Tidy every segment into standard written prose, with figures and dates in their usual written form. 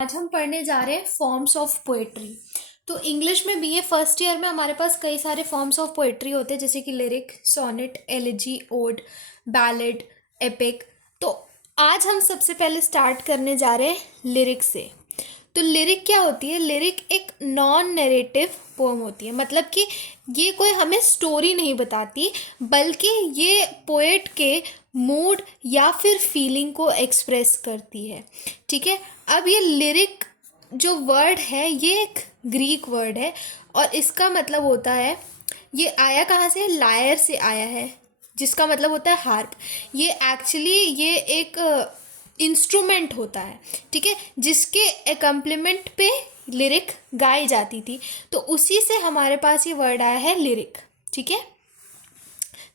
आज हम पढ़ने जा रहे हैं फॉर्म्स ऑफ पोएट्री। तो इंग्लिश में बीए फर्स्ट ईयर में हमारे पास कई सारे फॉर्म्स ऑफ पोएट्री होते हैं, जैसे कि lyric, sonnet, elegy, ode, ballad, epic. तो आज हम सबसे पहले स्टार्ट करने जा रहे हैं लिरिक से। तो लिरिक क्या होती है? लिरिक एक नॉन नरेटिव पोम होती है, मतलब कि ये कोई हमें स्टोरी नहीं बताती, बल्कि ये पोएट के मूड या फिर फीलिंग को एक्सप्रेस करती है। ठीक है। अब ये लिरिक जो वर्ड है ये एक ग्रीक वर्ड है और इसका मतलब होता है, ये आया कहाँ से? लायर से आया है, जिसका मतलब होता है हार्प। ये एक्चुअली ये एक इंस्ट्रूमेंट होता है, ठीक है, जिसके एकम्प्लीमेंट पे लिरिक गाई जाती थी। तो उसी से हमारे पास ये वर्ड आया है लिरिक। ठीक है।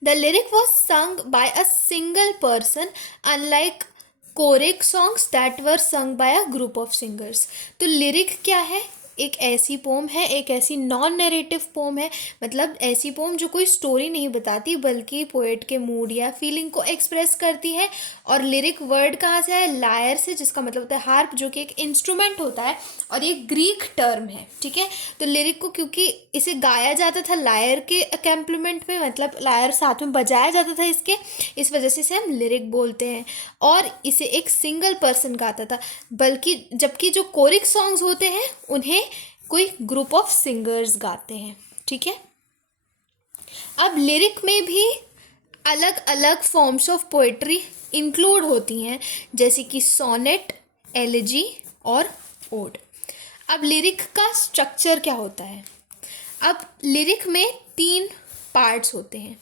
The lyric was sung by a single person, unlike choric songs that were sung by a group of singers. तो लिरिक क्या है? एक ऐसी पोम है, एक ऐसी नॉन नैरेटिव पोम है, मतलब ऐसी पोम जो कोई स्टोरी नहीं बताती बल्कि पोएट के मूड या फीलिंग को एक्सप्रेस करती है। और लिरिक वर्ड कहाँ से है? लायर से, जिसका मतलब होता है हार्प, जो कि एक इंस्ट्रूमेंट होता है और ये ग्रीक टर्म है। ठीक है। तो लिरिक को क्योंकि इसे गाया जाता था लायर के अकम्पलीमेंट में, मतलब लायर साथ में बजाया जाता था इसके, इस वजह से इसे हम लिरिक बोलते हैं। और इसे एक सिंगल पर्सन गाता था, बल्कि जबकि जो कोरिक सॉन्ग्स होते हैं उन्हें कोई ग्रुप ऑफ सिंगर्स गाते हैं। ठीक है। अब लिरिक में भी अलग अलग फॉर्म्स ऑफ पोएट्री इंक्लूड होती हैं, जैसे कि सोनेट, एलिजी और ओड। अब लिरिक का स्ट्रक्चर क्या होता है? अब लिरिक में 3 पार्ट्स होते हैं।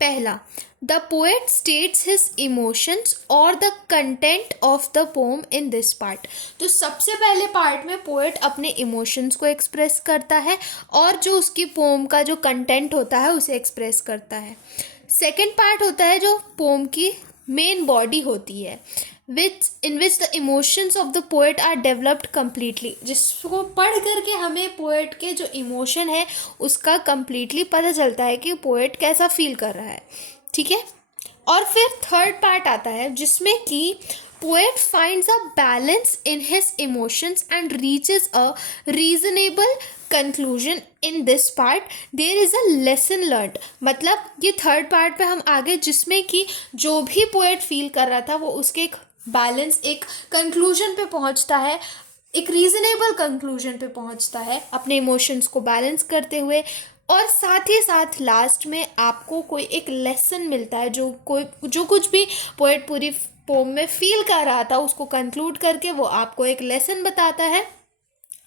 पहला, the poet states his emotions और the content of the poem in this part. तो सबसे पहले पार्ट में पोएट अपने इमोशंस को एक्सप्रेस करता है और जो उसकी पोम का जो कंटेंट होता है उसे एक्सप्रेस करता है। सेकेंड पार्ट होता है जो पोम की मेन बॉडी होती है, in which the emotions of the poet are developed completely, जिसको पढ़ करके हमें पोएट के जो इमोशन है उसका completely पता चलता है कि पोएट कैसा फील कर रहा है। ठीक है। और फिर थर्ड पार्ट आता है जिसमें कि poet finds a balance in his emotions and reaches a reasonable conclusion. In this part there is a lesson learned. मतलब ये थर्ड पार्ट पे हम आगे, जिसमें कि जो भी पोएट फील कर रहा था वो उसके एक बैलेंस, एक कंक्लूजन पे पहुंचता है, एक रीजनेबल कंक्लूजन पे पहुंचता है अपने इमोशंस को बैलेंस करते हुए। और साथ ही साथ लास्ट में आपको कोई एक लेसन मिलता है, जो कुछ भी पोएट पूरी पोम में फील कर रहा था उसको कंक्लूड करके वो आपको एक लेसन बताता है।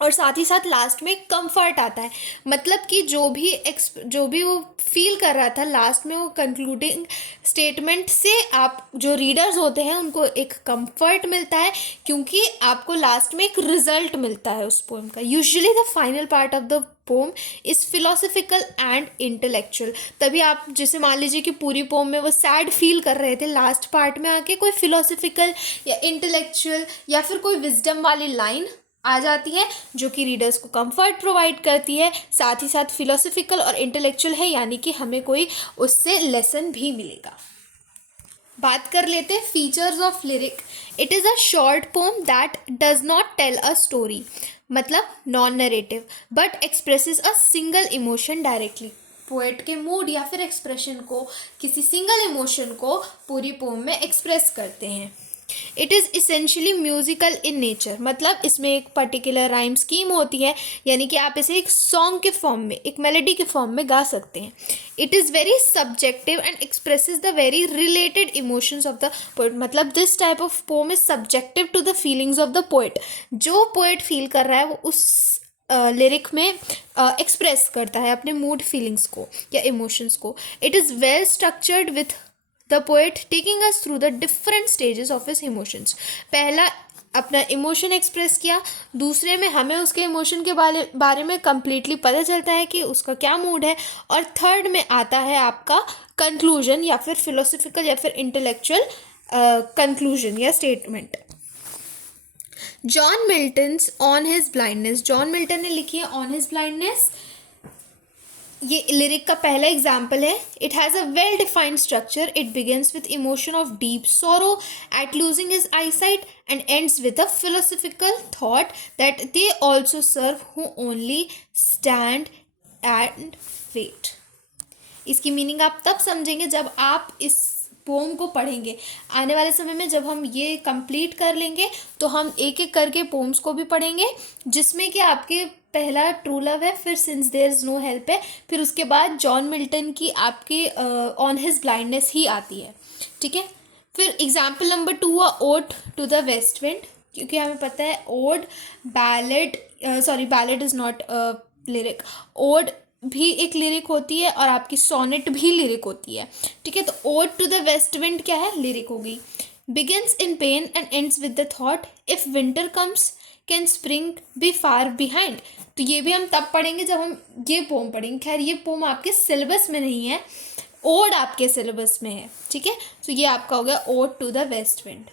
और साथ ही साथ लास्ट में कंफर्ट आता है, मतलब कि जो भी वो फील कर रहा था लास्ट में वो कंक्लूडिंग स्टेटमेंट से आप जो रीडर्स होते हैं उनको एक कंफर्ट मिलता है, क्योंकि आपको लास्ट में एक रिजल्ट मिलता है उस पोएम का। Usually the final part of the pome is philosophical and intellectual. तभी आप जैसे मान लीजिए कि पूरी पोम में वो सैड फील कर रहे थे, लास्ट पार्ट में आके कोई फिलोसफिकल या इंटेलेक्चुअल या फिर कोई विजडम वाली लाइन आ जाती है जो कि रीडर्स को कंफर्ट प्रोवाइड करती है, साथ ही साथ फिलोसफिकल और इंटेलेक्चुअल है, यानी कि हमें कोई उससे लेसन भी मिलेगा। बात कर लेते हैं features of lyric. It is a short poem that does not tell a story, मतलब non narrative, but expresses a single emotion directly. Poet के मूड या फिर एक्सप्रेशन को, किसी सिंगल इमोशन को पूरी पोम में एक्सप्रेस करते हैं। It is essentially musical in nature, मतलब इसमें एक पर्टिकुलर राइम स्कीम होती है, यानी कि आप इसे एक सॉन्ग के फॉर्म में, एक मेलोडी के फॉर्म में गा सकते हैं। It is very subjective and expresses the very related emotions of the poet, मतलब this type of poem is subjective to the feelings of the poet. जो पोएट फील कर रहा है वो उस लिरिक में एक्सप्रेस करता है अपने मूड, फीलिंग्स को या इमोशंस को। It is well structured with the poet taking us through the different stages of his emotions. पहला अपना इमोशन एक्सप्रेस किया, दूसरे में हमें उसके इमोशन के बारे में कम्प्लीटली पता चलता है कि उसका क्या मूड है, और थर्ड में आता है आपका कंक्लूजन या फिर फिलोसफिकल या फिर इंटेलेक्चुअल कंक्लूजन या statement. John Milton's on his blindness. John Milton ने लिखी है ऑन हिज ब्लाइंडनेस। ये लिरिक का पहला एग्जाम्पल है. It has a well defined structure. It begins with emotion of deep sorrow at losing his eyesight and ends with a philosophical thought that they also serve who only stand and wait. इसकी meaning आप तब समझेंगे जब आप इस pome को पढ़ेंगे. आने वाले समय में जब हम ये कंप्लीट कर लेंगे तो हम एक एक करके पोम्स को भी पढ़ेंगे, जिसमें कि आपके पहला ट्रू लव है, फिर since there is no help है, फिर उसके बाद जॉन मिल्टन की आपकी ऑन हिज ब्लाइंडनेस ही आती है. ठीक है. फिर एग्जाम्पल नंबर 2 हुआ ode to the west wind. क्योंकि हमें पता है ode ballad, sorry ballad is not lyric. Ode भी एक लिरिक होती है और आपकी सोनेट भी लिरिक होती है. ठीक है. तो ode to the west wind क्या है, लिरिक हो गई. Begins in pain and ends with the thought if winter comes can spring be far behind. तो ये भी हम तब पढ़ेंगे जब हम ये पोम पढ़ेंगे. खैर ये पोम आपके सिलेबस में नहीं है, ओड आपके सिलेबस में है. ठीक है. तो ये आपका हो गया ode to the west wind.